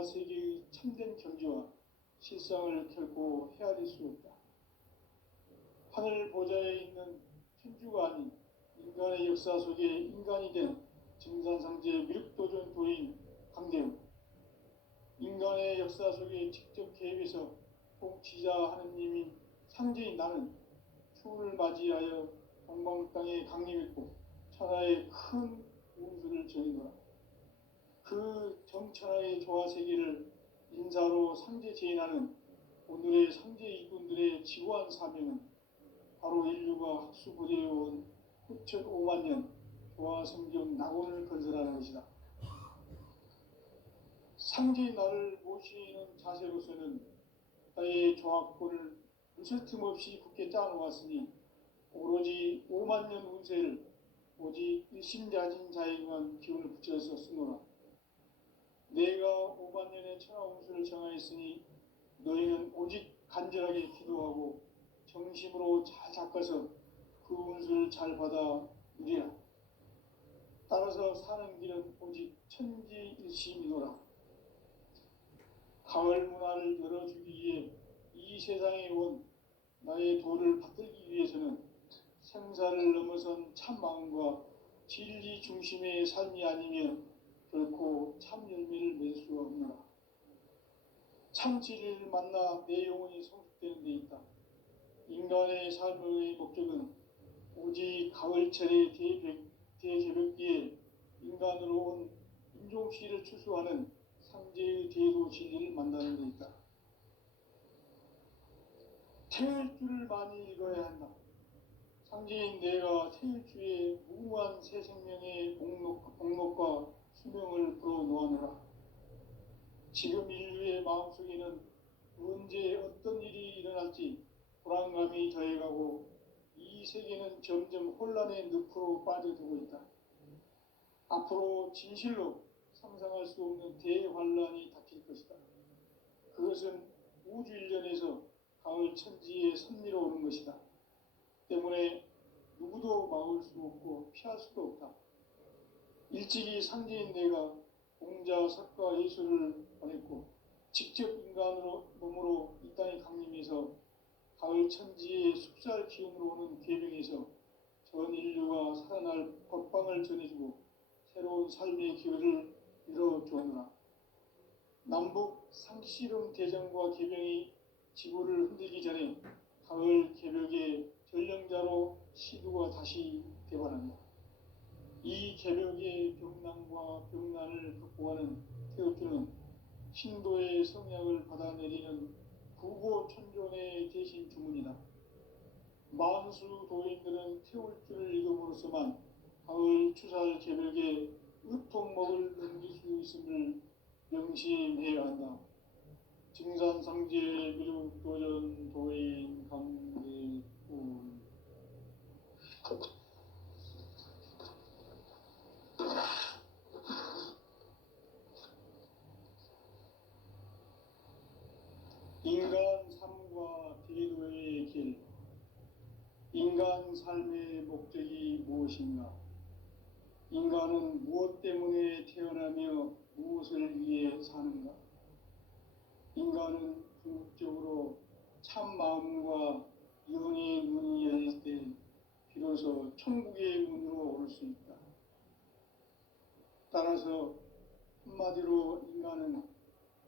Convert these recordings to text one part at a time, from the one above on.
인간과 세계의 참된 경지와 실상을 결코 헤아릴 수 없다. 하늘 보좌에 있는 천주가 아닌 인간의 역사 속에 인간이 된 증산상제 미륵도전 도인 강대우, 인간의 역사 속에 직접 개입해서 통치자 하느님인 상제인 나는 추운을 맞이하여 동방 땅에 강림했고 천하의 큰 운수를 전이노라. 그 정천하의 조화 세계를 인사로 상제 제인하는 오늘의 상제 이군들의 지고한 사명은 바로 인류가 학수부대해온 후천 5만 년 조화 성경 낙원을 건설하는 것이다. 상제의 나를 모시는 자세로서는 나의 조화권을 무설틈 없이 굳게 짜놓았으니 오로지 5만 년 운세를 오직 일심자진 자에게만 기운을 붙여서 쓰노라. 내가 5만 년의 천하 운수를 정하였으니 너희는 오직 간절하게 기도하고 정심으로 잘 닦아서 그 운수를 잘 받아 누리라. 따라서 사는 길은 오직 천지일심이노라. 가을 문화를 열어주기 위해 이 세상에 온 나의 도를 받들기 위해서는 생사를 넘어선 참 마음과 진리 중심의 삶이 아니면 결코 참 열매를 맺을 수가 없노라. 참 진리를 만나 내 영혼이 성숙되는 데 있다. 인간의 삶의 목적은 오직 가을철의 대개벽기에 인간으로 온 인종시를 추수하는 상제의 대도 진리를 만나는 데 있다. 태일주를 많이 읽어야 한다. 상제인 내가 태일주의 무궁한 새 생명의 목록과 수명을 불어놓아노라. 지금 인류의 마음속에는 언제 어떤 일이 일어날지 불안감이 더해가고 이 세계는 점점 혼란의 늪으로 빠져들고 있다. 앞으로 진실로 상상할 수 없는 대환란이 닥칠 것이다. 그것은 우주 일련에서 가을 천지에 선미로 오는 것이다. 때문에 누구도 막을 수 없고 피할 수도 없다. 일찍이 상제인 내가 공자, 석가, 예수를 보냈고 직접 인간으로 몸으로 이 땅에 강림해서 가을 천지의 숲살 기운으로 오는 계명에서 전 인류가 살아날 법방을 전해주고 새로운 삶의 기회를 이뤄주었노라. 남북 상씨름 대전과 계명이 지구를 흔들기 전에 가을 개벽의 전령자로 시두가 다시 되관한다. 이 개벽의 병난과 병난을 극복하는 태울주는 신도의 성약을 받아내리는 구고천존의 대신 주문이다. 만수 도인들은 태울주를 읽음으로써만 가을 추살 개벽의 으통목을 넘길 수 있음을 명심해야 한다. 증산상제 미륵도전 도인 강대우. 인간 삶과 대도의 길. 인간 삶의 목적이 무엇인가? 인간은 무엇 때문에 태어나며 무엇을 위해 사는가? 인간은 궁극적으로 참 마음과 영의 문이 열릴 때 비로소 천국의 문으로 오를 수 있다. 따라서 한마디로 인간은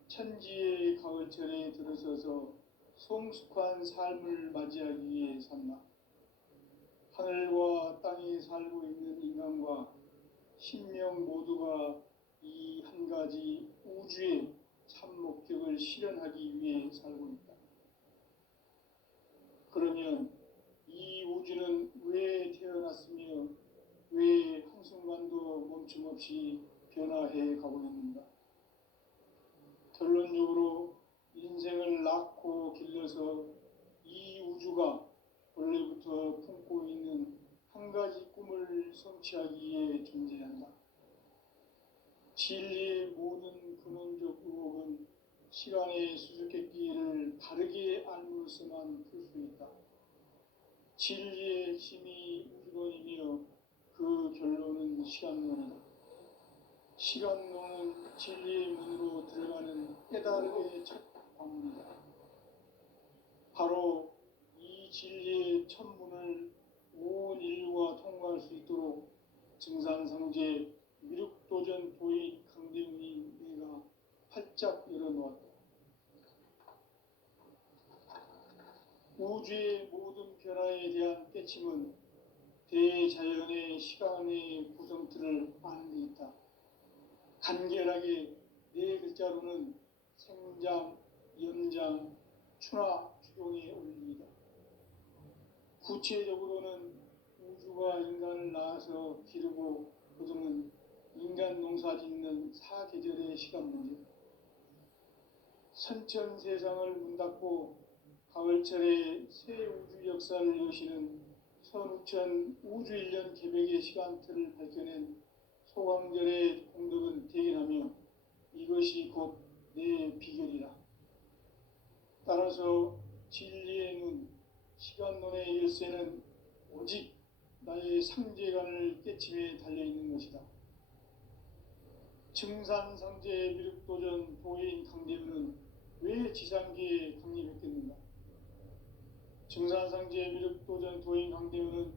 천지의 가을철에 들어서서 성숙한 삶을 맞이하기 위해 산다. 하늘과 땅에 살고 있는 인간과 신명 모두가 이 한 가지 우주의 참 목적을 실현하기 위해 살고 있다. 그러면 이 우주는 왜 태어났으며 왜 한순간도 멈춤없이 변화해 가고 있는가? 결론적으로 인생을 낳고 길러서 이 우주가 원래부터 품고 있는 한 가지 꿈을 성취하기 위해 존재한다. 진리의 모든 근원적 의혹은 시간의 수수께끼를 바르게 알므로서만 풀 수 있다. 진리의 핵심이 우주론이며 그 결론은 시간론이다. 시간론은 진리의 문으로 들어가는 깨달음의 첫 방문이다. 바로 이 진리의 첫 문을 온 인류가 통과할 수 있도록 증산상제 미륵도전 도인 강대훈이 내가 활짝 열어놓았다. 우주의 모든 변화에 대한 깨침은 대자연의 시간의 구성틀을 아는 데 있다. 간결하게 네 글자로는 생장, 연장, 추나 추동의 원리이다. 구체적으로는 우주가 인간을 낳아서 기르고 거두는 인간 농사 짓는 사계절의 시간 문제, 선천 세상을 문 닫고 가을철에 새 우주 역사를 여시는 선우천 우주일년 개백의 시간틀을 밝혀낸 소강절의 공덕은 대견하며 이것이 곧 내 비결이라. 따라서 진리의 눈, 시간론의 열쇠는 오직 나의 상제관을 깨침에 달려있는 것이다. 증산상제 미륵도전 도인 강대훈은 왜 지상계에 강림했겠는가? 증산상제 미륵도전 도인 강대훈은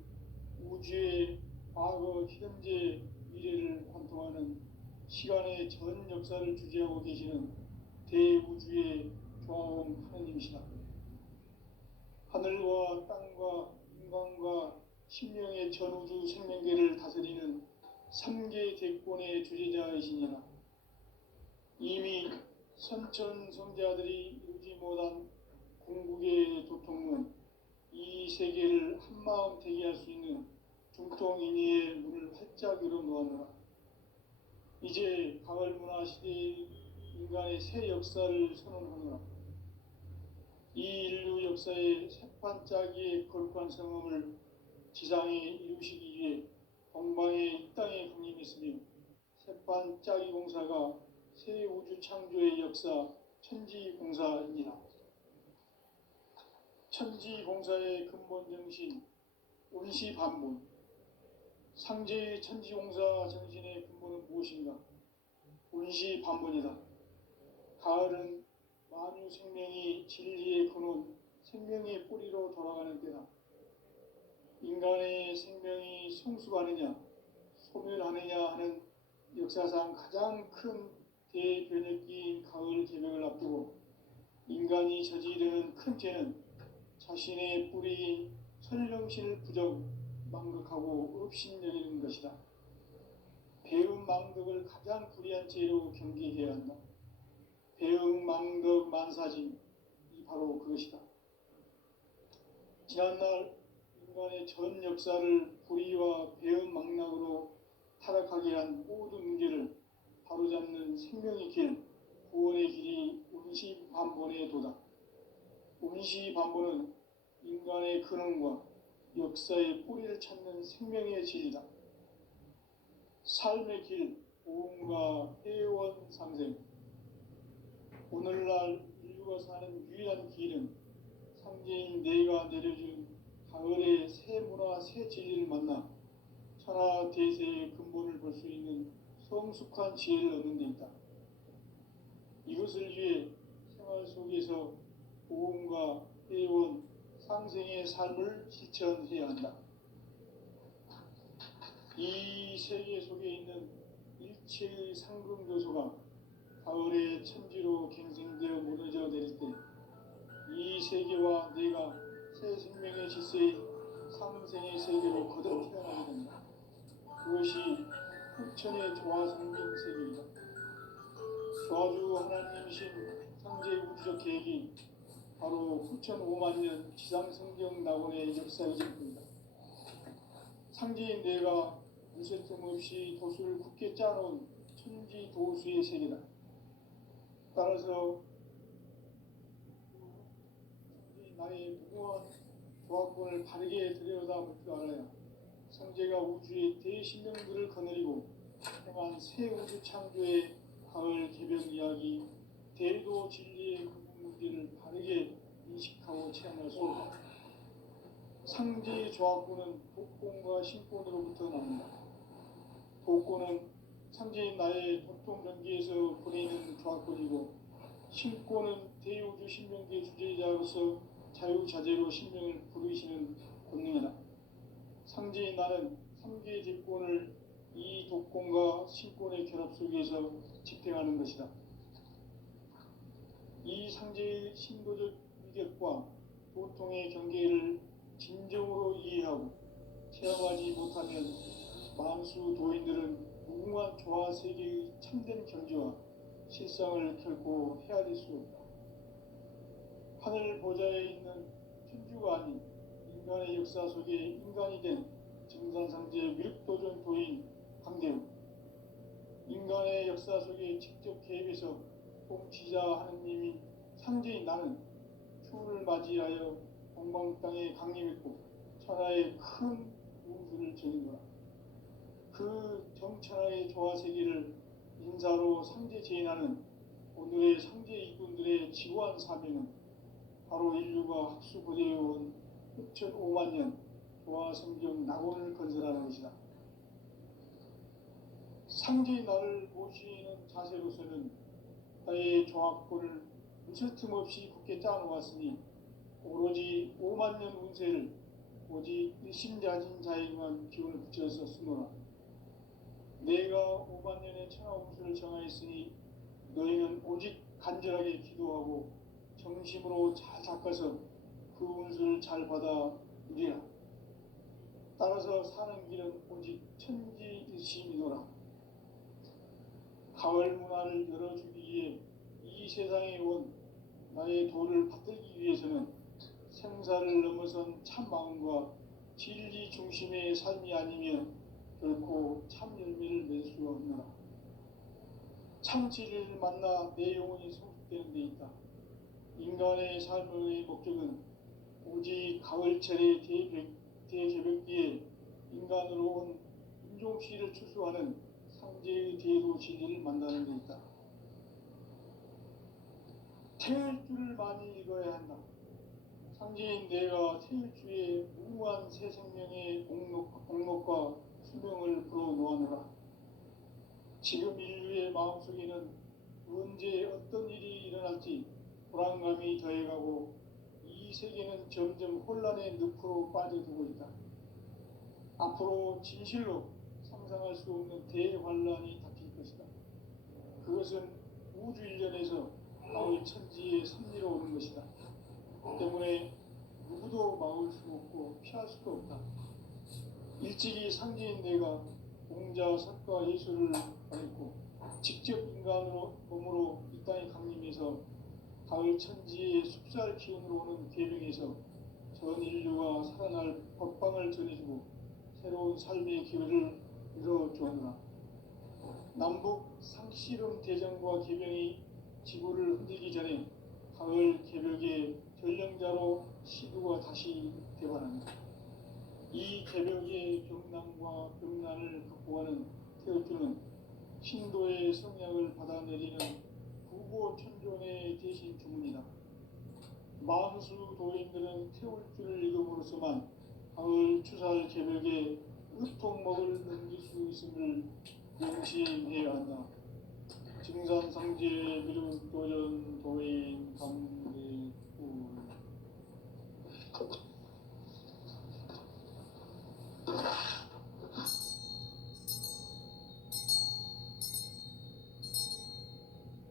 우주의 과거, 현재, 미래를 관통하는 시간의 전 역사를 주재하고 계시는 대우주의 조화원 하느님이시다. 하늘과 땅과 인간과 신명의 전우주 생명계를 다스리는 3계 대권의 주재자이시니라. 이미 선천성자들이 이루지 못한 궁극의 도통문, 이 세계를 한마음 되게 할 수 있는 중통인의의 문을 활짝 열어놓았노라. 이제 가을문화 시대의 인간의 새 역사를 선언하노라. 이 인류 역사의 새판짜기의 거룩한 성음을 지상에 이루시기 위해 동방의 이 땅에 강림했으며 새판짜기 공사가 새 우주 창조의 역사 천지공사입니다. 천지공사의 근본 정신 온시반본, 상제의 천지공사 정신의 근본은 무엇인가? 온시반본이다. 가을은 만유 생명이 진리의 근원, 생명의 뿌리로 돌아가는 때다. 인간의 생명이 성숙하느냐, 소멸하느냐 하는 역사상 가장 큰 대변혁기인 가을 개벽을 앞두고 인간이 저지르는 큰 죄는 자신의 뿌리인 설령신을 부정, 망극하고 업신여기는 것이다. 배움 망덕을 가장 불의한 죄로 경계해야 한다. 배움 망덕 만사진, 이 바로 그것이다. 지난날 인간의 전 역사를 불의와 배움 망락으로 타락하게 한 모든 문제를 바로잡는 생명의 길, 구원의 길이 온시반본의 도다. 온시반본은 인간의 근원과 역사의 뿌리를 찾는 생명의 진리다. 삶의 길, 오음과 해원 상생. 오늘날 인류가 사는 유일한 길은 상제인 내가 내려준 가을의 새 문화, 새 진리를 만나 천하 대세의 근본을 볼 수 있는 성숙한 지혜를 얻는 데 있다. 이것을 위해 생활 속에서 오음과 해원, 상생의 삶을 실천해야 한다. 이 세계 속에 있는 일체의 상금교소가 가을의 천지로 갱생되어 무너져 내릴 때 이 세계와 내가 새 생명의 질서인 상생의 세계로 거듭 태어나게 된다. 그것이 후천의 조화 생긴 세계이다. 조화주 하나님이신 상제 우주적 계획이 바로 후천 5만 년 지상성경 낙원의 역사의 전부이다. 상제인 내가 무쇠 틈 없이 도수를 굳게 짜놓은 천지 도수의 세계다. 따라서 나의 무궁한 조합권을 바르게 들여다볼 줄 알아야 상제가 우주의 대신령들을 거느리고 행한 새 우주 창조의 가을 개벽 이야기, 대도 진리의 문제를 바르게 인식하고 체험할 수 있다. 상제의 조합권은 복권과 신권으로부터 나온다. 복권은 상제인 나의 도통 경계에서 보내는 조합권이고, 신권은 대우주 신명기의 주제자로서 자유자재로 신명을 부르시는 권능이다. 상제인 나는 3개의 제권을 이 독권과 신권의 결합 속에서 집행하는 것이다. 이 상제의 신도적 위격과 보통의 경계를 진정으로 이해하고 체험하지 못하면 만수 도인들은 무궁한 조화 세계의 참된 경지와 실상을 결코 헤아릴 수 없다. 하늘 보좌에 있는 천주가 아닌 인간의 역사 속에 인간이 된 증산상제 미륵도전 도인 강대우, 인간의 역사 속에 직접 개입해서 통치자 하느님인 상제인 나는 추후를 맞이하여 동방 땅에 강림했고 천하의 큰 운수를 전인노라. 그 정천하의 조화세계를 인사로 상제 제인하는 오늘의 상제 이군들의 지고한 사명은 바로 인류가 학수고대해온 6,500만 년 조화성경 낙원을 건설하는 것이다. 상제의 나를 모시는 자세로서는 나의 조합권을 무설틈 없이 굳게 짜놓았으니 오로지 5만 년 운세를 오직 일심자진 자에게만 기운을 붙여서 쓰노라. 내가 5만 년의 천하 운수를 정하였으니 너희는 오직 간절하게 기도하고 정심으로 잘 닦아서 그 운수를 잘 받아 누리라. 따라서 사는 길은 오직 천지일심이노라. 가을 문화를 열어주기 위해 이 세상에 온 나의 도를 받들기 위해서는 생사를 넘어선 참 마음과 진리 중심의 삶이 아니면 결코 참 열매를 맺을 수 없노라. 참 진리를 만나 내 영혼이 성숙되는 데 있다. 인간의 삶의 목적은 오직 가을철의 대개벽기에 인간으로 온 인종시를 추수하는 상제의 대도 진리를 만나는 데 있다. 태일주를 많이 읽어야 한다. 상제인 내가 태일주의 무궁한 새 생명의 공록과 수명을 불어놓아노라. 지금 인류의 마음속에는 언제 어떤 일이 일어날지 불안감이 더해가고 이 세계는 점점 혼란의 늪으로 빠져들고 있다. 앞으로 진실로 상상할 수 없는 대환란이 닥칠 것이다. 그것은 우주 일련에서 나의 천지에 섭리로 오는 것이다. 때문에 누구도 막을 수 없고 피할 수도 없다. 일찍이 상제인 내가 공자, 석가, 예수를 가르치고 직접 인간으로 몸으로 이 땅에 강림해서 가을 천지의 숲살 기운으로 오는 계명에서 전 인류가 살아날 법방을 전해주고 새로운 삶의 기회를 이뤄주었노라. 남북 상씨름 대전과 계명이 지구를 흔들기 전에 가을 개벽의 전령자로 시두가 다시 되관한다. 이 개벽의 경난과 병난을 극복하는 태울주는 신도의 성약을 받아내리는 부고천존의 대신 주문이다. 만수 도인들은 태울주를 읽음으로써만 가을 추살 개벽의 으통먹을 넘길 수 있음을 명심해야 한다. 증산상제 미륵도전 도인 강대우.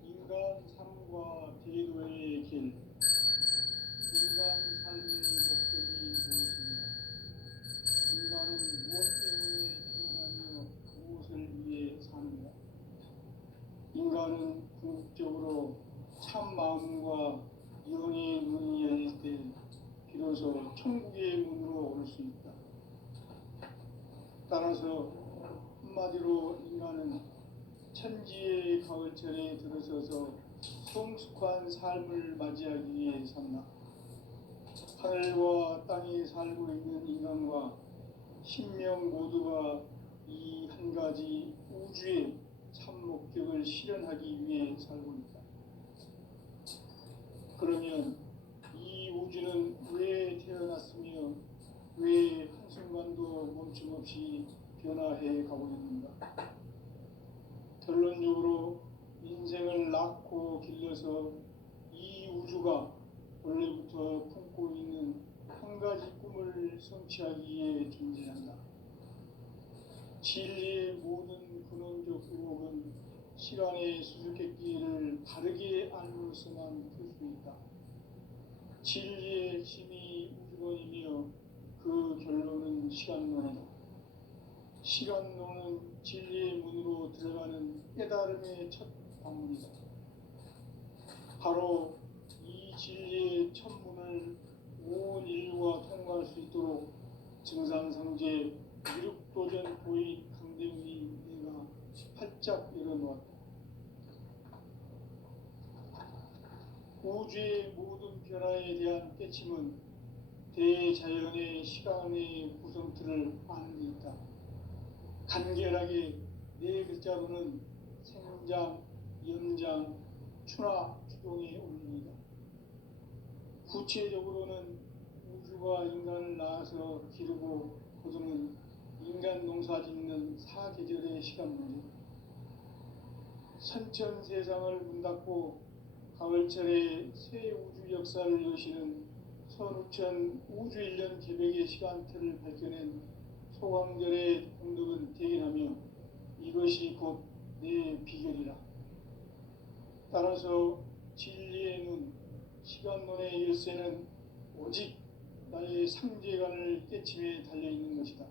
인간 삶과 제도의 길. 인간 삶의 목적이 무엇인가? 인간은 무엇 때문에 태어나며 무엇을 위해 사는가? 인간은 궁극적으로 참 마음과 영의 문이 열릴 때 비로소 천국의 문으로 올 수 있다. 따라서 한마디로 인간은 천지의 가을철에 들어서서 성숙한 삶을 맞이하기 위해 산다. 하늘과 땅에 살고 있는 인간과 신명 모두가 이 한 가지 우주의 참 목적을 실현하기 위해 살고 있다. 그러면 이 우주는 왜 태어났으며 왜 한순간도 멈춤없이 변화해 가고 있는가? 결론적으로 인생을 낳고 길러서 이 우주가 원래부터 품고 있는 한 가지 꿈을 성취하기 위해 존재한다. 진리의 모든 근원적 의혹은 시간의 수수께끼를 다르게 알므로서만 풀 수 있다. 진리의 핵심이 우주론이며 그 결론은 시간론이다. 시간론은 진리의 문으로 들어가는 깨달음의 첫 방문이다. 바로 이 진리의 첫 문을 온 인류가 통과할 수 있도록 증산상제 미륵도전 도인 강대훈이 내가 활짝 열어놓았다. 우주의 모든 변화에 대한 깨침은 대자연의 시간의 구성틀을 아는 데 있다. 간결하게 네 글자로는 생장, 연장, 추나 추동의 원리이다. 구체적으로는 우주가 인간을 낳아서 기르고 거두는 인간 농사 짓는 사계절의 시간 문제. 선천 세상을 문 닫고 가을철에 새 우주 역사를 여시는 선우천 우주 1년 개백의 시간틀을 밝혀낸 소광절의 공덕은 대견하며 이것이 곧 내 비결이라. 따라서 진리의 눈, 시간론의 열쇠는 오직 나의 상제관을 깨침에 달려있는 것이다.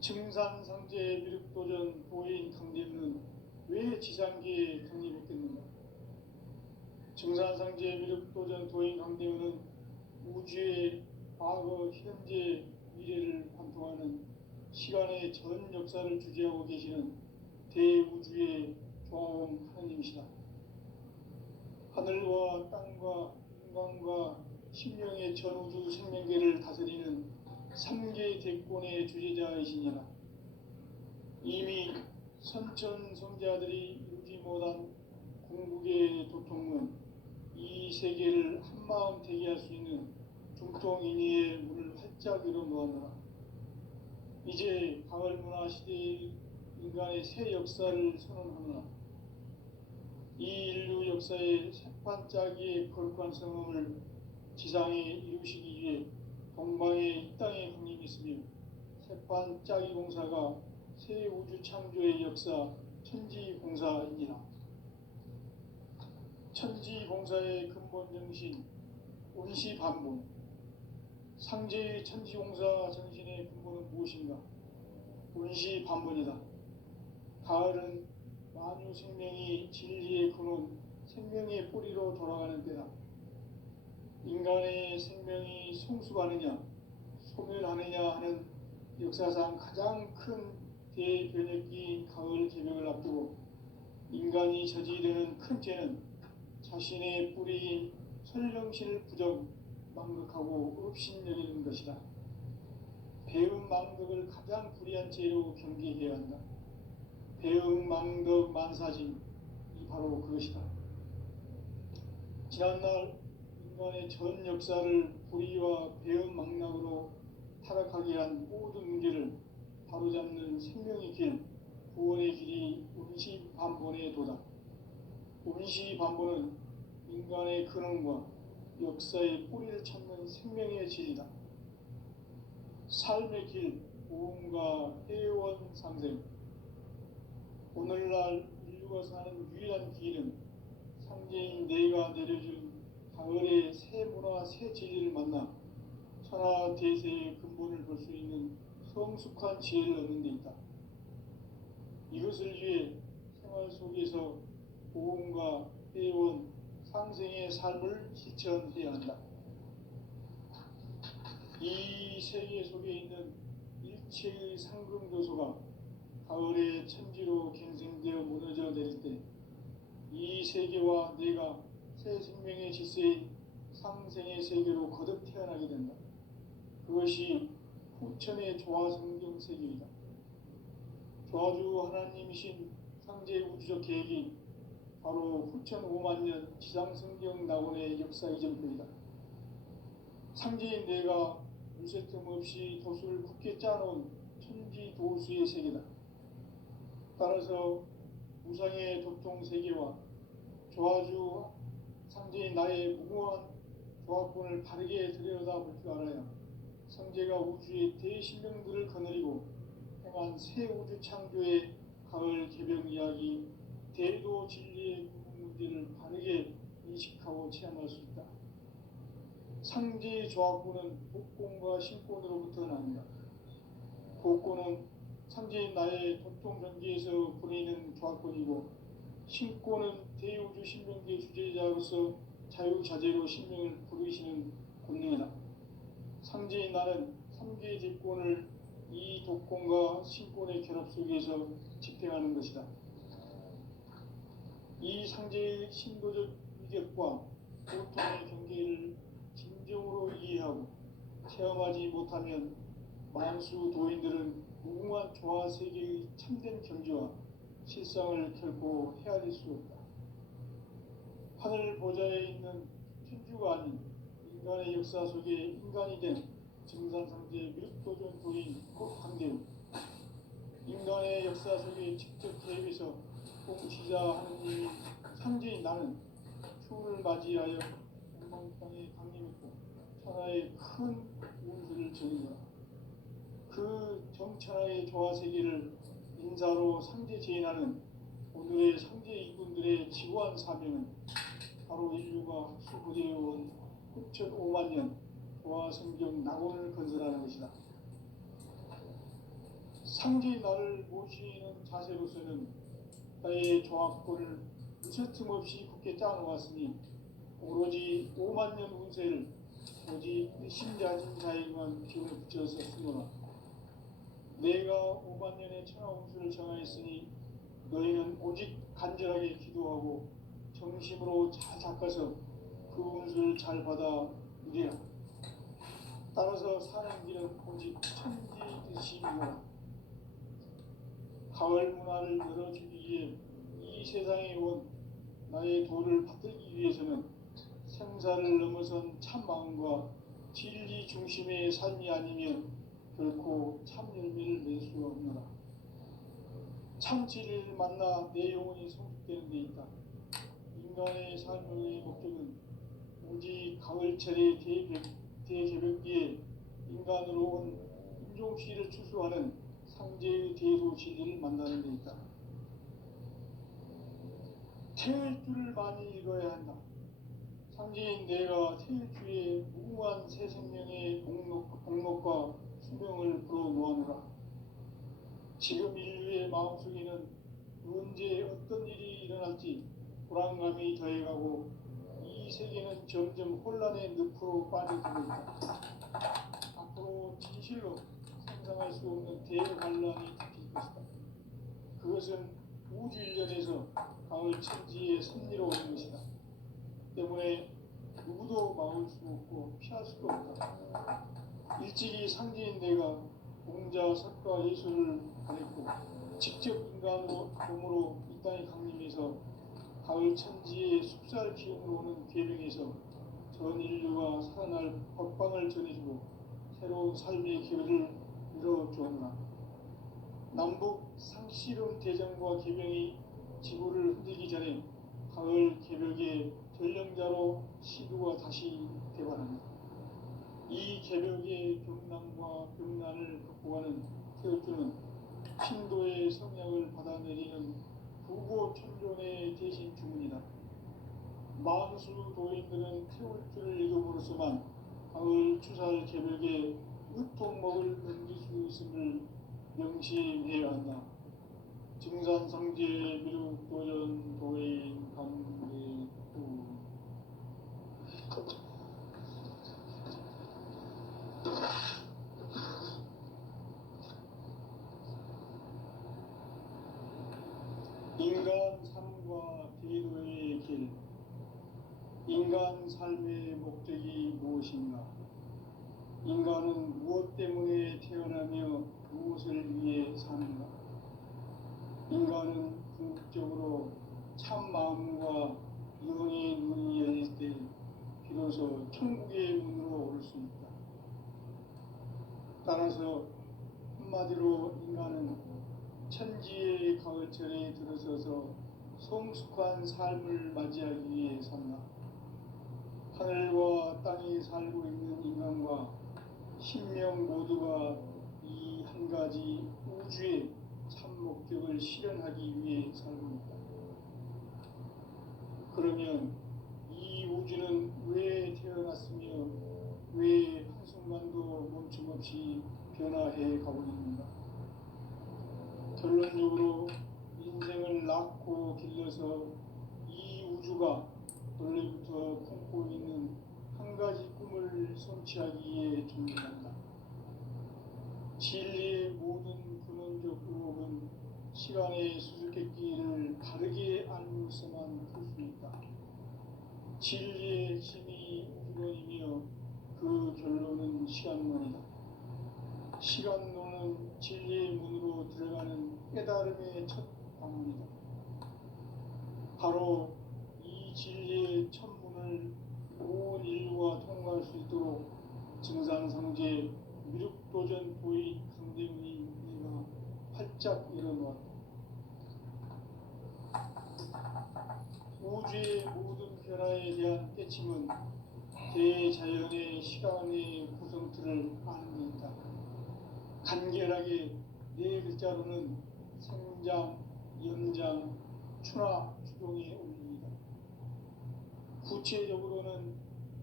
증산상제 미륵도전 도인 강림은 왜 지상계에 강림했겠는가? 증산상제 미륵도전 도인 강림은 우주의 과거, 현재, 미래를 관통하는 시간의 전 역사를 주재하고 계시는 대우주의 조화원 하느님이시다. 하늘과 땅과 인간과 신명의 전우주 생명계를 다스리는 3개 대권의 주제자이시니라. 이미 선천 성자들이 이루지 못한 궁극의 도통은 이 세계를 한마음 되게 할 수 있는 중통인의의 문을 활짝 열어놓았노라. 이제 가을 문화 시대의 인간의 새 역사를 선언하노라. 이 인류 역사의 새반짝이의 거룩한 성음을 지상에 이루시기 위해 동방의 이 땅에 강림했으며 새반짝이 공사가 새 우주 창조의 역사 천지공사입니다. 천지공사의 근본 정신 운시반본. 상제의 천지공사 정신의 근본은 무엇인가? 운시반본이다. 가을은 만유 생명이 진리의 근원, 생명의 뿌리로 돌아가는 때다. 인간의 생명이 성숙하느냐, 소멸하느냐 하는 역사상 가장 큰 대변혁기인 가을 개명을 앞두고 인간이 저지르는 큰 죄는 자신의 뿌리인 설령신을 부정, 망극하고 업신여기는 것이다. 배음 망덕을 가장 불의한 죄로 경계해야 한다. 배음 망덕 만사진, 이 바로 그것이다. 지난날 인간의 전 역사를 불의와 배음 망락으로 타락하게 한 모든 문제를 바로잡는 생명의 길, 구원의 길이 운시반본의 도다. 운시반본은 인간의 근원과 역사의 뿌리를 찾는 생명의 진리다. 삶의 길, 보험과 회원 상생. 오늘날 인류가 사는 유일한 길은 상제인 내가 내려준 가을의 새 문화, 새 진리를 만나 천하 대세의 근본을 볼 수 있는 성숙한 지혜를 얻는 데 있다. 이것을 위해 생활 속에서 보험과 회원, 상생의 삶을 실천해야 한다. 이 세계 속에 있는 일체의 상금교소가 가을의 천지로 갱생되어 무너져 내릴 때 이 세계와 내가 새 생명의 질서인 상생의 세계로 거듭 태어나게 된다. 그것이 후천의 조화성경 세계이다. 조화주 하나님이신 상제 우주적 계획이 바로 후천 5만년 지상성경 낙원의 역사 이전표이다. 상제인 내가 물새틈 없이 도수를 굳게 짜놓은 천지도수의 세계다. 따라서 무상의 도통 세계와 조화주 상제인 나의 무고한 조합권을 바르게 들여다볼 줄 알아야 성제가 우주의 대신령들을 거느리고 행한 새 우주 창조의 가을 개벽 이야기, 대도 진리의 문제를 바르게 인식하고 체험할 수 있다. 상제의 조합권은 복권과 신권으로부터 나온다. 복권은 상제인 나의 독종 전기에서 보내는 조합권이고, 신권은 대우주 신명기의 주제자로서 자유자재로 신명을 부르시는 권능이다. 상제인 나는 3개의 대권을 이 독권과 신권의 결합 속에서 집행하는 것이다. 이 상제의 신도적 위격과 고통의 경계를 진정으로 이해하고 체험하지 못하면 만수 도인들은 무궁한 조화 세계의 참된 경지와 실상을 결코 헤아릴 수 없다. 하늘 보좌에 있는 천주가 아닌 인간의 역사 속에 인간이 된 증산상제 미륵도전 도인 한계로 인간의 역사 속에 직접 개입해서 통치자 하느님이 상제인 나는 추운을 맞이하여 엉망땅에 강림했고 천하의 큰 운수를 전이노라. 그 정천하의 조화세계를 인사로 상제 제인하는 오늘의 상제 이군들의 지구한 사명은 바로 인류가 수부되어온 9,500만 년 조화성경 낙원을 건설하는 것이다. 상제의 나를 모시는 자세로서는 나의 조합권을 무쇠틈 없이 굳게 짜놓았으니 오로지 5만 년 운세를 오직 신자진 자에게만 기운을 붙여서 쓰노라. 내가 5만 년의 천하 운수를 정하였으니 너희는 오직 간절하게 기도하고 정심으로 잘 닦아서 그 운수를 잘 받아 누리라. 따라서 사는 길은 오직 천지듯이니라. 가을 문화를 열어주기 위해 이 세상에 온 나의 도를 받들기 위해서는 생사를 넘어선 참 마음과 진리 중심의 삶이 아니면 결코 참 열매를 낼 수 없노라. 참 진리를 만나 내 영혼이 성숙되는 데 있다. 인간의 삶의 목적은 오직 가을철의 대개벽기에 인간으로 온 인종시를 추수하는 상제의 대도 진리를 만나는 데 있다. 태일주를 많이 읽어야 한다. 상제인 내가 태일주의 무궁한 새 생명의 목록과 수명을 불어놓아노라. 지금 인류의 마음속에는 언제 어떤 일이 일어날지 불안감이 더해가고 이 세계는 점점 혼란의 늪으로 빠져들고 있다. 앞으로 진실로 상상할 수 없는 대환란이 닥칠 것이다. 그것은 우주 일련에서 가을 천지의 섭리로 오는 것이다. 때문에 누구도 막을 수 없고 피할 수도 없다. 일찍이 상제인 내가 공자, 석가, 예술을 보냈고 직접 인간으로 몸으로 이 땅에 강림해서 가을 천지의 숲살 기운으로 오는 계명에서 전 인류가 살아날 법방을 전해주고 새로운 삶의 기회를 열어주었노라. 남북 상씨름 대전과 계명이 지구를 흔들기 전에 가을 개벽의 전령자로 시두가 다시 되관합니다. 이 개벽의 경난과 병난을 극복하는 태울주는 신도의 성향을 받아내리는 부고천존의 대신 주문이다. 만수 도인들은 태울주를 읽음으로써만 가을 추살 개벽의 으통목을 넘길 수 있음을 명심해야 한다. 증산상제 미륵도전 도인 감례구 인간 삶과 대도의 길. 인간 삶의 목적이 무엇인가? 인간은 무엇 때문에 태어나며 무엇을 위해 사는가? 인간은 궁극적으로 참 마음과 영의 눈이 열릴 때 비로소 천국의 문으로 오를 수 있다. 따라서 한마디로 인간은 천지의 가을철에 들어서서 성숙한 삶을 맞이하기 위해 산다. 하늘과 땅에 살고 있는 인간과 신명 모두가 이 한 가지 우주의 참 목적을 실현하기 위해 살고 있다. 그러면 이 우주는 왜 태어났으며 왜 한순간도 멈춤없이 변화해 가고 있는가? 결론적으로 인생을 낳고 길러서 이 우주가 원래부터 품고 있는 한 가지 꿈을 성취하기 위해 존재한다. 진리의 모든 근원적 의혹은 시간의 수수께끼를 바르게 알고서만 풀 수 있다. 진리의 힘이 1번이며 그 결론은 시간론이다. 시간론은 진리의 문으로 들어가는 깨달음의 첫 방문이다. 바로 이 진리의 첫 문을 온 인류가 통과할 수 있도록 증산상제 미륵도전 도의 강대문이 내가 활짝 열어놓았다. 우주의 모든 변화에 대한 깨침은 대자연의 시간의 구성틀을 아는 데 있다. 간결하게 네 글자로는 생장, 연장, 추나 추동에 올립니다. 구체적으로는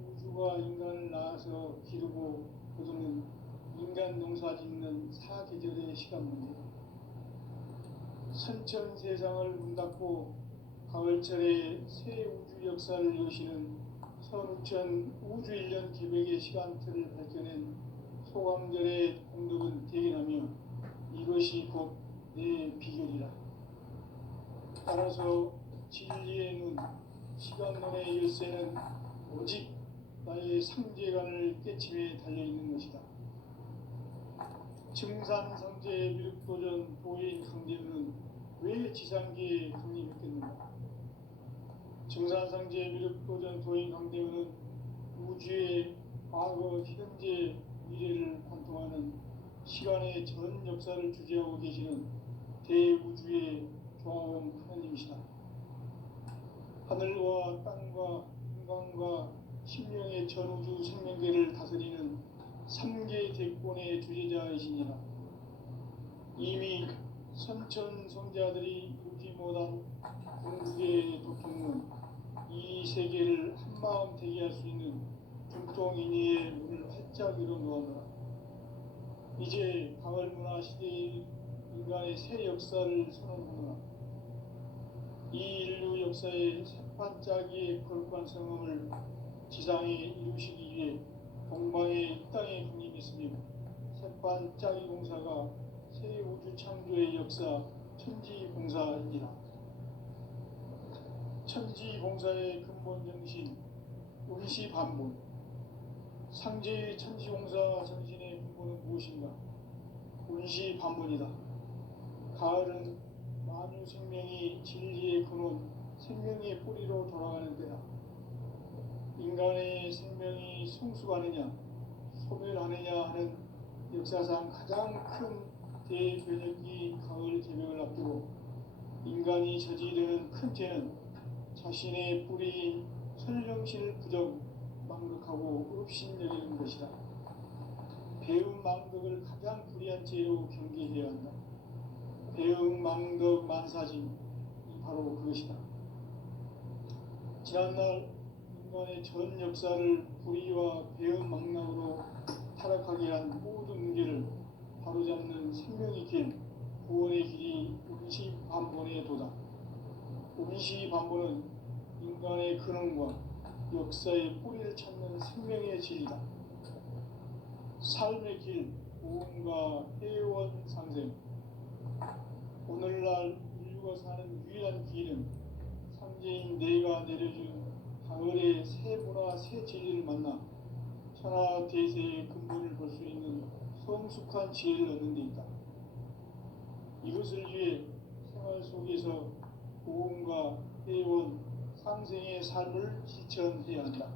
우주가 인간을 낳아서 기르고 거두는 인간 농사 짓는 사계절의 시간 문제다. 선천 세상을 문 닫고 가을철에 새 우주 역사를 여시는 선우천 우주 1년 기백의 시간틀을 밝혀낸 소강절의 공덕은 대견하며 이것이 곧 내 비결이라. 따라서 진리의 눈, 시간론의 열쇠는 오직 나의 상제관을 깨침에 달려있는 것이다. 증산상제 미륵도전 도인 강대문은 왜 지상계에 강림했겠는가? 증산상제 미륵도전 도인 강대문은 우주의 과거, 현재, 미래를 관통하는 시간의 전 역사를 주재하고 계시는 대우주의 조화원 하나님이시다. 하늘과 땅과 인간과 신명의 전우주 생명계를 다스리는 3개 대권의 주제자이시니라. 이미 선천 성자들이 이루지 못한 궁극의 독경문 이 세계를 한마음 되게 할 수 있는 중통인의의 문을 활짝 열어놓아노라. 이제 가을문화 시대의 인간의 새 역사를 선언하노라. 이 인류 역사의 새반짝이의 거룩한 성음을 지상에 이루시기 위해 동방의 이 땅에 군림했으며 새반짝이 공사가 새 우주 창조의 역사 천지공사이니라. 천지공사의 근본 정신 운시반본, 상제의 천지공사 정신의 근본은 무엇인가? 운시반본이다. 가을은 만유 생명이 진리의 근원, 생명의 뿌리로 돌아가는 때다. 인간의 생명이 성숙하느냐, 소멸하느냐 하는 역사상 가장 큰 대변혁이 가을 개벽을 앞두고 인간이 저지르는 큰 죄는 자신의 뿌리인 설령신을 부정, 망극하고 업신여기는 것이다. 배움 망덕을 가장 불의한 죄로 경계해야 한다. 배움 망덕 만사진이 바로 그것이다. 지난날 인간의 전 역사를 불의와 배움 망락으로 타락하게 한 모든 문제를 바로잡는 생명의 길, 구원의 길이 운시반본의 도다. 운시반본은 인간의 근원과 역사의 뿌리를 찾는 생명의 진리다. 삶의 길, 고음과 회원 상생. 오늘날 인류가 사는 유일한 길은 상제인 내가 내려준 가을의 새 문화, 새 진리를 만나 천하 대세의 근본을 볼 수 있는 성숙한 지혜를 얻는 데 있다. 이것을 위해 생활 속에서 고음과 회원, 상생의 삶을 실천해야 한다.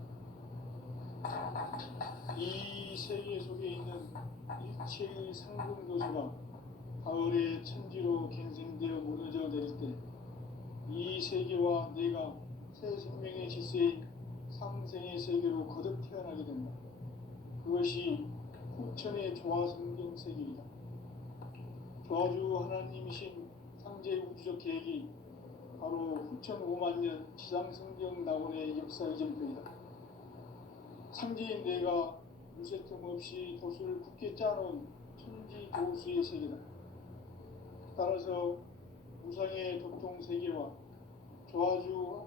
이 세계 속에 있는 일체의 상승도수가 가을의 천지로 갱생되어 무너져 내릴 때 이 세계와 내가 새 생명의 질서인 상생의 세계로 거듭 태어나게 된다. 그것이 후천의 조화성경 세계이다. 조화주 하나님이신 상제 우주적 계획이 바로 후천 5만 년 지상성경 낙원의 역사 이전표이다. 상제인 내가 유세틈 없이 도수를 굳게 짜놓은 천지 도수의 세계다. 따라서 무상의 도통 세계와 조화주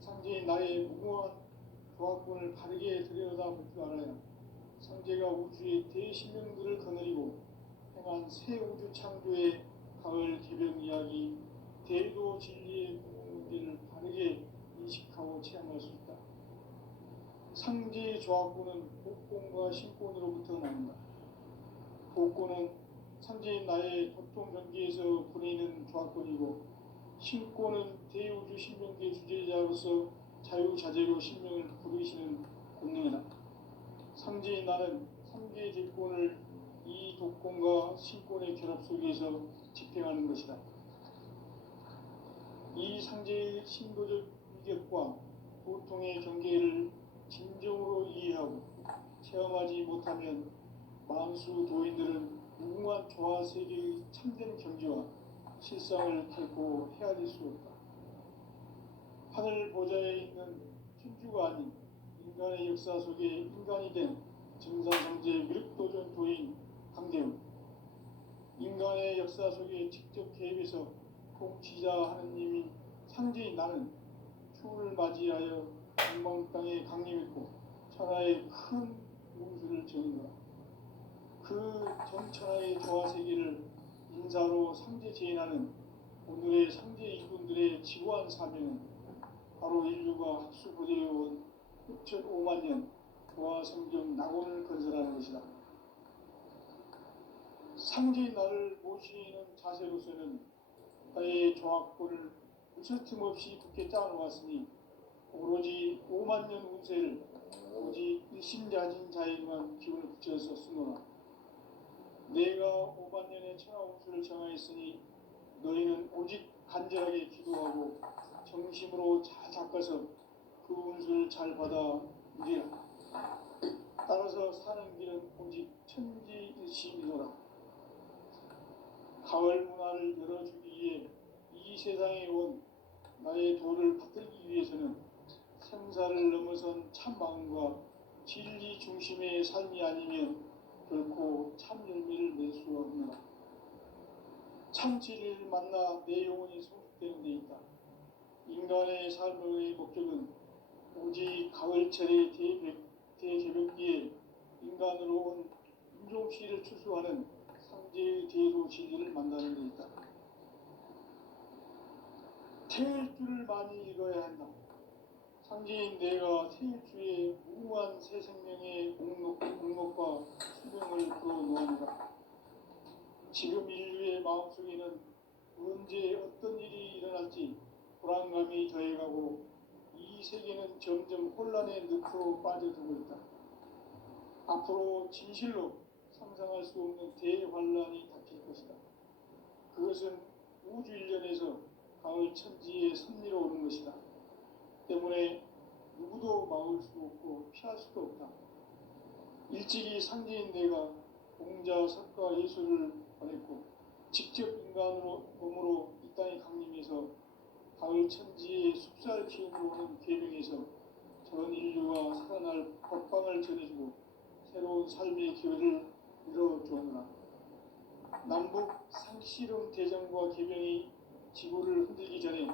상제인 나의 무궁한 조화권을 바르게 들여다볼 줄 알아야 상제가 우주의 대신명들을 거느리고 행한 새 우주 창조의 가을 개변 이야기, 대도 진리의 문제를 바르게 인식하고 체험할 수 있다. 상제의 조화권은 복권과 신권으로부터 나온다. 복권은 상제인 나의 도통 전기에서 보내는 조화권이고, 신권은 대우주 신명계 주제자로서 자유자재로 신명을 부르시는 권능이다. 상제인 나는 3개의 제권을 이 독권과 신권의 결합 속에서 집행하는 것이다. 이 상제의 신도적 위격과 보통의 경계를 진정으로 이해하고 체험하지 못하면 만수 도인들은 무궁한 조화 세계의 참된 경지와 실상을 결코 헤아릴 수 없다. 하늘 보좌에 있는 천주가 아닌 인간의 역사 속에 인간이 된 정산성제 미륵도전 도인 강대우, 인간의 역사 속에 직접 개입해서 통치자 하느님인 상제인 나는 추운을 맞이하여 전방 땅에 강림했고 천하의 큰 운수를 정인노라. 그 전천하의 조화 세계를 인사로 상제 제인하는 오늘의 상제 이군들의 지고한 사명은 바로 인류가 학수고대해온 6,5만 년 조화 성경 낙원을 건설하는 것이다. 상제인 나를 모시는 자세로서는 나의 조화권을 무설틈 없이 굳게 짜놓았으니 오로지 5만 년 운세를 오직 일심자진 자에게만 기운을 붙여서 쓰노라. 내가 5만 년의 천하 운수를 정하였으니 너희는 오직 간절하게 기도하고 정심으로 잘 닦아서 그 운수를 잘 받아 누리라. 따라서 사는 길은 오직 천지일심이노라. 가을 문화를 열어주기 위해 이 세상에 온 나의 도를 받들기 위해서는 생사를 넘어선 참 마음과 진리 중심의 삶이 아니면 결코 참 열매를 낼 수 없노라. 참 진리를 만나 내 영혼이 성숙되는 데 있다. 인간의 삶의 목적은 오직 가을철의 대개벽기에 인간으로 온 인종씨를 추수하는 상제의 대도 진리를 만나는 데 있다. 태일 줄을 많이 읽어야 한다. 상제인 내가 태일주의 무궁한 새 생명의 목록과 수명을 풀어놓으리라. 지금 인류의 마음속에는 언제 어떤 일이 일어날지 불안감이 더해가고 이 세계는 점점 혼란의 늪으로 빠져들고 있다. 앞으로 진실로 상상할 수 없는 대환란이 닥칠 것이다. 그것은 우주 일련에서 가을 천지의 섭리로 오는 것이다. 때문에 누구도 막을 수 없고 피할 수도 없다. 일찍이 상제인 내가 공자, 석가, 예수를 보냈고 직접 인간으로 몸으로 이 땅에 강림해서 가을 천지의 숲살 기운으로 오는 계명에서 전 인류가 살아날 법방을 전해주고 새로운 삶의 기회를 이뤄주었노라. 남북 상씨름 대전과 개병이 지구를 흔들기 전에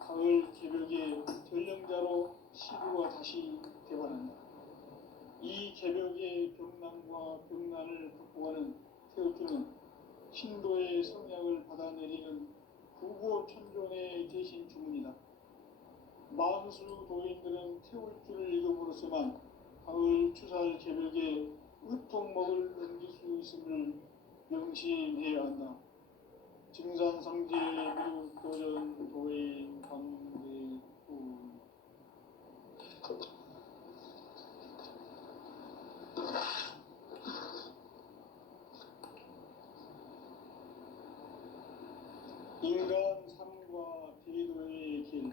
가을 개벽의 전령자로 시구가 다시 되어간다. 이 개벽의 병난과 병난을 극복하는 태우주는 신도의 성약을 받아내리는 구고천존의 대신 주문이다. 만수 도인들은 태울주를 읽음으로써만 가을 추살 개벽에 의통목을 넘길 수 있음을 명심해야 한다. 증산상제 미륵도전 도인 강대우. 인간 삶과 대도의 길.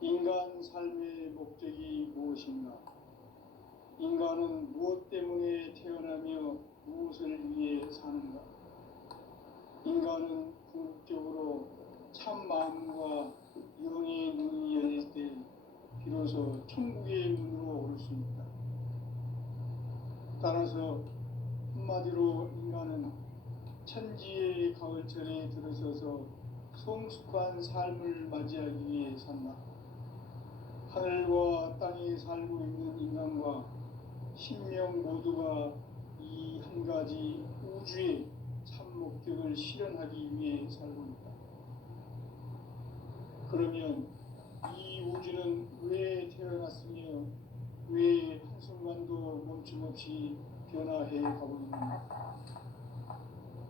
인간 삶의 목적이 무엇인가? 인간은 무엇 때문에 태어나며 무엇을 위해 사는가? 인간은 궁극적으로 참 마음과 영의 눈이 열릴 때 비로소 천국의 문으로 올 수 있다. 따라서 한마디로 인간은 천지의 가을철에 들어서서 성숙한 삶을 맞이하기 위해 산다. 하늘과 땅에 살고 있는 인간과 신명 모두가 이 한 가지 우주의 참 목적을 실현하기 위해 살고 있다. 그러면 이 우주는 왜 태어났으며 왜 한순간도 멈춤없이 변화해 가고 있는가?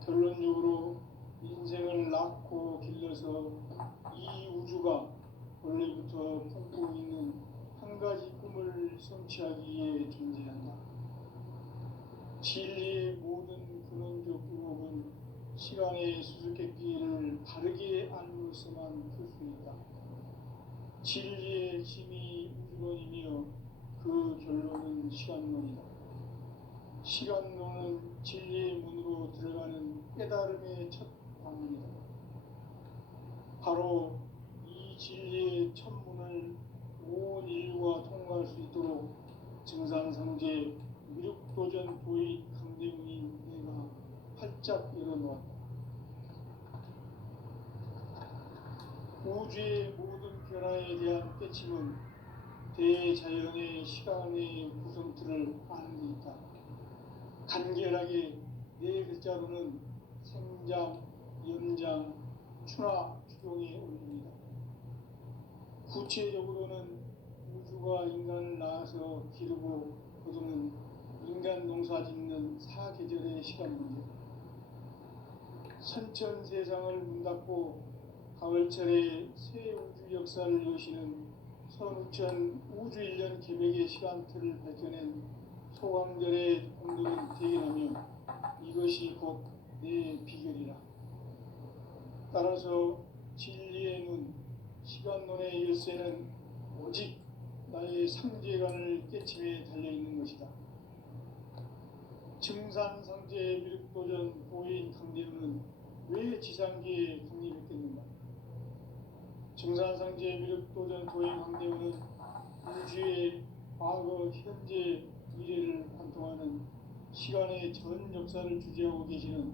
결론적으로 인생을 낳고 길러서 이 우주가 원래부터 품고 있는 한 가지 꿈을 성취하기 위해 존재한다. 진리의 모든 근원적 유혹은 시간의 수수께끼를 바르게 알므로서만 풀 수 있다. 진리의 핵심이 우주론이며 그 결론은 시간론이다. 시간론은 진리의 문으로 들어가는 깨달음의 첫 방문이다. 바로 이 진리의 첫 문을 온 인류가 통과할 수 있도록 증산상제 미륵도전 도인 강대문인 내가 활짝 열어놓았다. 우주의 모든 변화에 대한 깨침은 대자연의 시간의 구성틀을 아는 데 있다. 간결하게 네 글자로는 생장, 연장, 추나 추동에 올립니다. 구체적으로는 우주가 인간을 낳아서 기르고 거두는 인간 농사 짓는 사계절의 시간 문제, 선천 세상을 문 닫고 가을철에 새 우주 역사를 여시는 선우천 우주 1년 기백의 시간틀을 밝혀낸 소강절의 공덕을 대견하며 이것이 곧 내 비결이라. 따라서 진리의 눈, 시간론의 열쇠는 오직 나의 상제관을 깨침에 달려있는 것이다. 증산상제 미륵도전 도인 강대우는 왜 지상계에 강림했겠는가? 증산상제 미륵도전 도인 강대우는 우주의 과거, 현재, 미래를 관통하는 시간의 전 역사를 주재하고 계시는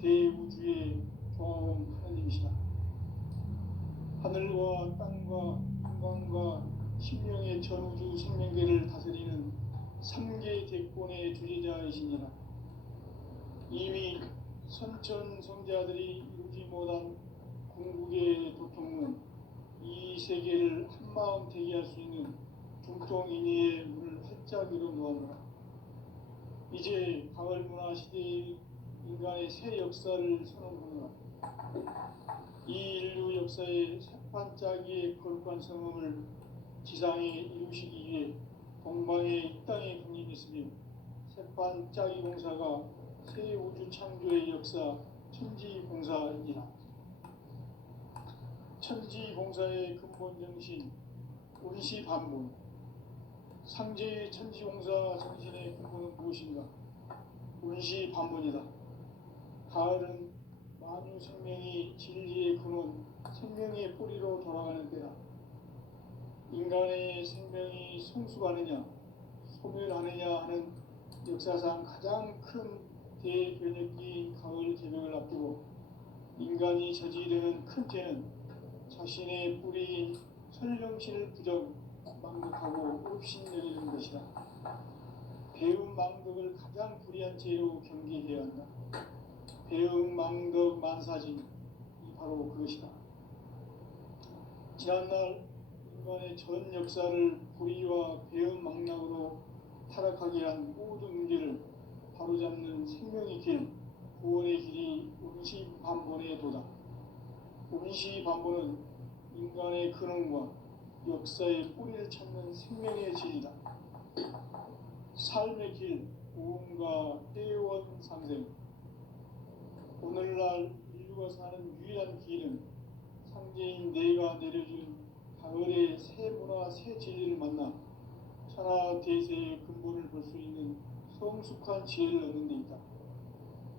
대우주의 조화원 하나님이시다. 하늘과 땅과 인간과 신명의 전우주 생명계를 다스리는 3개 대권의 주재자이시니라. 이미 선천성자들이 이루지 못한 궁극의 도통은 이 세계를 한마음 되게 할 수 있는 중통인의의 문을 활짝 열어놓았노라. 이제 가을문화 시대의 인간의 새 역사를 선언하노라. 이 인류 역사의 새반짝이의 거룩한 성음을 지상에 이루시기 위해 동방의 이 땅에 강림했으며 새반짝이 공사가 새 우주 창조의 역사 천지공사이니라. 천지공사의 근본 정신 운시반본, 상제의 천지공사 정신의 근본은 무엇인가? 운시반본이다. 가을은 만유 생명이 진리의 근원, 생명의 뿌리로 돌아가는 때다. 인간의 생명이 성숙하느냐, 소멸하느냐 하는 역사상 가장 큰 대변혁기인 가을 개벽을 앞두고 인간이 저지르는 큰 죄는 자신의 뿌리인 설령신을 부정, 망덕하고 업신여기는 것이다. 배움 망덕을 가장 불의한 죄로 경계해야 한다. 배움 망덕 만사진이 바로 그것이다. 지난날 인간의 전 역사를 불의와 배움 망락으로 타락하게 한 모든 문제를 바로잡는 생명의 길, 구원의 길이 운시반본의 도다. 운시반본은 인간의 근원과 역사의 뿌리를 찾는 생명의 진리다. 삶의 길, 오음과 해원상생. 오늘날 인류가 사는 유일한 길은 상제인 내가 내려준 가을의 새 문화, 새 진리를 만나 천하 대세의 근본을 볼 수 있는 성숙한 지혜를 얻는 데 있다.